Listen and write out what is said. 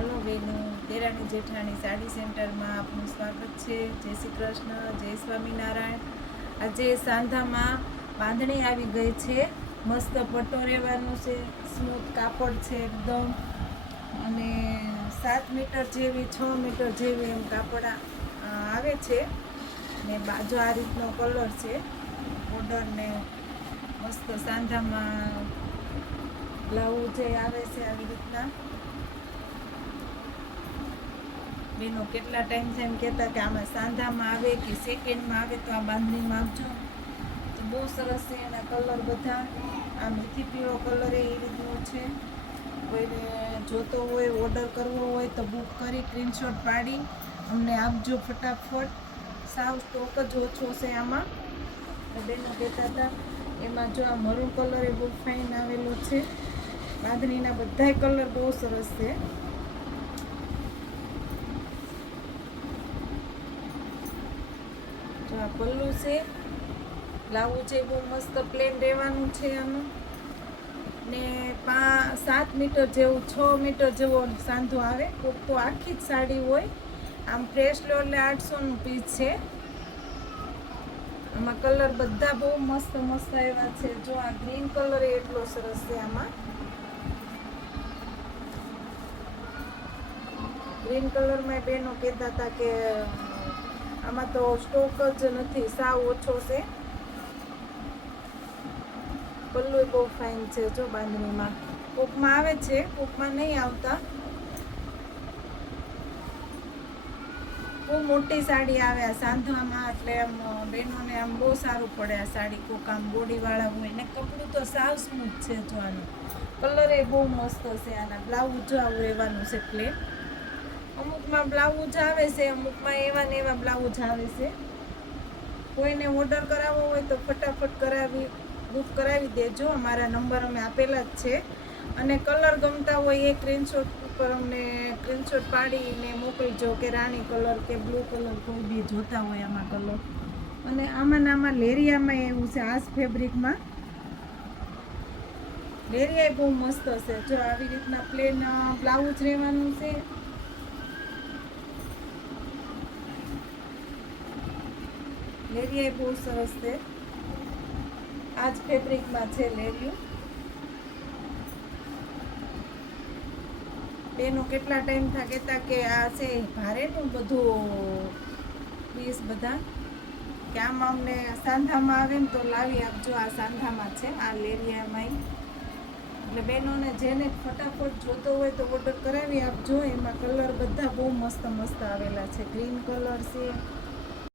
Hello બેનો, દેરાણી જેઠાણી સાડી સેન્ટરમાં આપનું સ્વાગત છે. જય શ્રી કૃષ્ણ, જય સ્વામિનારાયણ. આજે સાંધામાં બાંધણી આવી ગઈ છે. મસ્ત પટ્ટો રહેવાનું છે, સ્મૂથ કાપડ છે એકદમ, અને 7 મીટર જેવી 6 મીટર જેવી એમ કાપડ આવે છે. ને બાજુ આ રીતનો કલર છે, બોર્ડર ને મસ્ત સાંધામાં બ્લાઉઝ જે આવે છે આવી રીતના. બેનો કેટલા ટાઈમ છે એમ કહેતા કે આમાં સાંધામાં આવે કે સેકન્ડમાં આવે તો આ બાંધણીમાં આપજો. તો બહુ સરસ છે એના કલર બધા. આ મેથી પીળો કલર એ રીતનો છે. કોઈને જોતો હોય, ઓર્ડર કરવો હોય તો બુક કરી સ્ક્રીનશોટ પાડી અમને આપજો ફટાફટ. સાવ સ્ટોક જ ઓછો છે આમાં. બેનો કહેતા હતા એમાં જો આ મરૂન કલર એ બહુ ફાઇન આવેલો છે. બાંધણીના બધાય કલર બહુ સરસ છે. જો આ પલ્લુ છે, બ્લાઉઝ છે બહુ મસ્ત પ્લેન રહેવાનું છે આનું. ને 7 મીટર જેવું 6 મીટર જેવો સાંધો આવે. કોક તો આખી જ સાડી હોય. આમ ફ્રેશ લો એટલે 800નું પીસ છે. આમાં કલર બધા બહુ મસ્ત મસ્ત આવ્યા છે. જો આ ગ્રીન કલર એટલો સરસ છે આમાં. ગ્રીન કલરમાં બેનો કહેતા હતા કે આમાં તો સ્ટોક જ નથી, સાવ ઓછો છે. પલ્લુ બહુ ફાઇન છે. જો બાંધણીમાં કોકમાં આવે છે, કોકમાં નહીં આવતા. બહુ મોટી સાડી આવે આ સાંધામાં, એટલે આમ બહેનોને આમ બહુ સારું પડે આ સાડી. કોક આમ બોડીવાળા હોય ને કપડું તો સાવ સ્મૂથ છે. જો આનું કલર એ બહુ મસ્ત છે. આના બ્લાઉઝ જો આવું રહેવાનું છે પ્લેન. અમુકમાં બ્લાઉઝ આવે છે, અમુકમાં એવા ને એવા બ્લાઉઝ આવે છે. કોઈને ઓર્ડર કરાવવો હોય તો ફટાફટ બુક કરાવી દેજો. અમારા નંબર અમે આપેલા જ છે. અને કલર ગમતા હોય એ સ્ક્રીનશોટ ઉપર અમને સ્ક્રીનશોટ પાડીને મોકલજો કે રાણી કલર કે બ્લુ કલર કોઈ બી જોતા હોય આમાં કલર. અને આમાં લેરિયામાં એવું છે, આજ ફેબ્રિકમાં લેરિયા બહુ મસ્ત છે. જો આવી રીતના પ્લેન બ્લાઉઝ રહેવાનું છે. લેરિયા બહુ સરસ છે. આજ ફેબ્રિકમાં છે લેરિયું. બેનો કેટલા ટાઈમ થા કહેતા કે આ છે ભારેનું બધું પીસ બધા, કે આમાં અમને સાંધામાં આવે ને તો લાવી આપજો. આ સાંધામાં છે, આ લેરિયામાં. એટલે બહેનોને જેને ફટાફટ જોતો હોય તો ઓર્ડર કરાવી આપજો. એમાં કલર બધા બહુ મસ્ત મસ્ત આવેલા છે. ગ્રીન કલર છે,